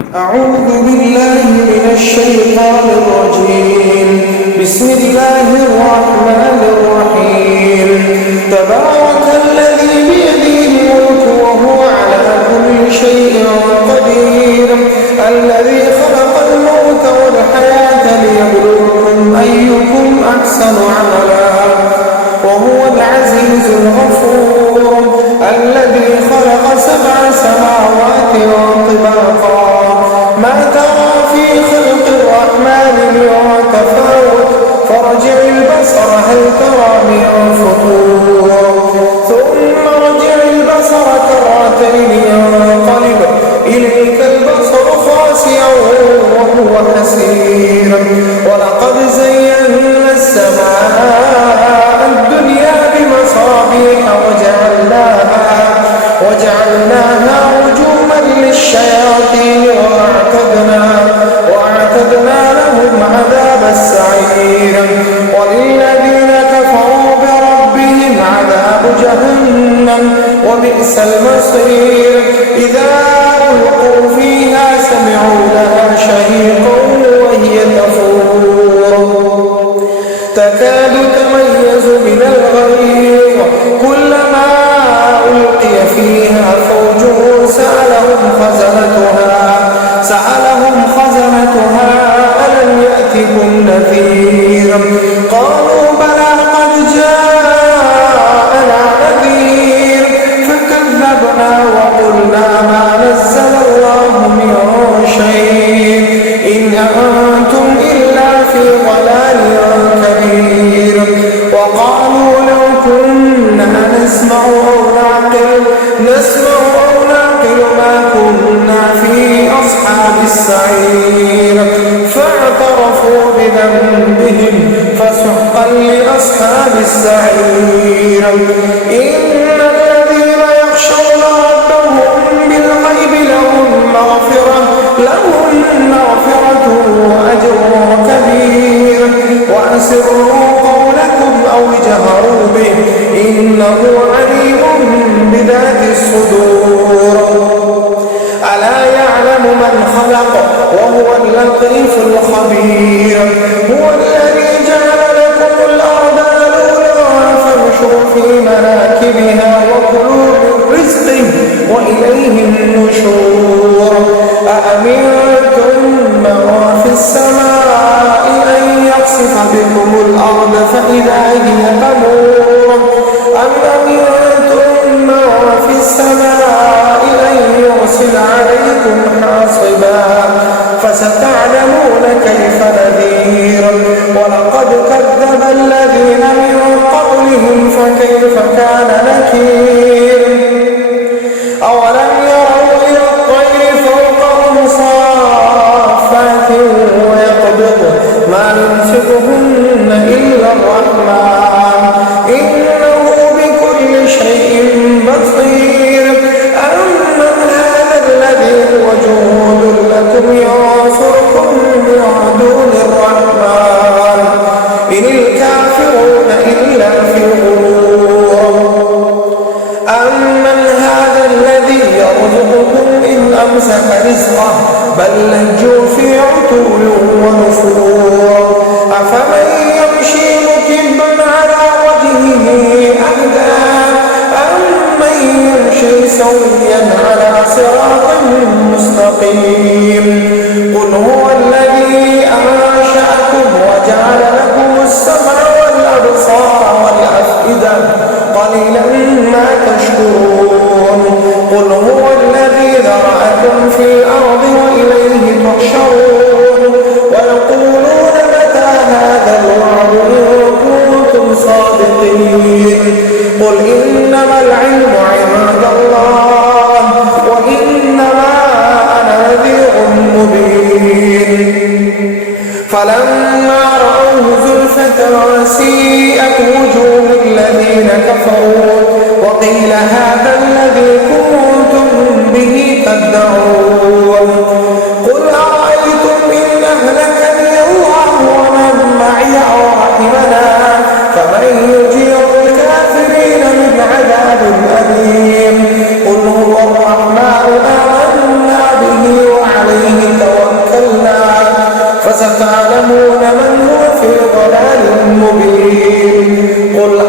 أعوذ بالله من الشيطان الرجيم. بسم الله الرحمن الرحيم. تبارك الذي بيده الملك وهو على كل شيء قدير. الذي خلق الموت والحياة ليبلوكم أيكم أحسن عملا وهو العزيز الغفور. الذي خلق 7 سماوات طباقا ما ترى في خلق الرحمن من تفاوت فارجع البصر هل ترى من فطور ثم ارجع البصر كرتين ينقلب إليك البصر خاسئا وهو حسير. ولقد زينا السماء الدنيا بمصابيح وجعلناها رجوما للشياطين وأعتدنا لهم عذاب السعير. وللذين كفروا بربهم عذاب جهنم وبئس المصير. إذا ألقوا فيها سمعوا لها شهيقا وهي تفور تكاد تميز من الغيظ كلما ألقي فيها فوج سألهم خزنتها ألم يأتكم نذير قالوا بلى قد جاءنا نذير فكذبنا وقلنا ما نزل الله من شيء إن أنتم إلا في ضلال كبير. وقالوا لو كنا نسمع أو نعقل ما كنا في أصحاب السعير فاعترفوا بذنبهم فسحقا لأصحاب السعير. إن الذين يخشون ربهم بالغيب لهم مغفرة وأجر كبير. وأسروا قولكم أو اجهروا به إنه عليم بذات الصدور. ألا يعلم من خلق وهو اللطيف الخبير. هو الذي جعل لكم الأرض ذلولا فامشوا في مناكبها وكلوا من رزقه وإليه النشور. أأمنتم من في السماء أن يخسف بكم الأرض فإذا هي تمور أم أمنتم من في السماء أن يرسل عليكم حاصبا فستعلمون كيف نذير. ولقد كذب الذين من قبلهم فكيف كان نكير. أولم يروا إلى الطير فوقهم صافات ويقبض ما يمسكهن إلا الرحمن إنه بكل شيء بصير. أمن هذا الذي هو جند لكم ينصركم من دون الرحمن إن الكافرون إلا في غرور. أمن هذا الذي يرزقكم إن أمسك رزقه بل لجوا في عتو ونفور. أفمن يمشي مكبا على وجهه أهدى أمن يمشي سويا على صراط مستقيم. قل هو الذي أنشأكم وجعل لكم السمع والأبصار والأفئدة قليلا ما تشكرون. قل هو الذي ذرأكم في الأرض وإليه تحشرون. ويقولون متى هذا الوعد إن كنتم صادقين. قل إنما العلم عند الله وإنما أنا نذير مبين. فلما رأوه زلفة سيئت وجوه الذين كفروا وقيل هذا الذي كنتم به تدعون. قل أرأيتم إن أهلكني الله ومن معي أو رحمنا فمن يجير الكافرين من عذاب أليم. قل هو الرحمن آمنا به وعليه ضلال مبين قل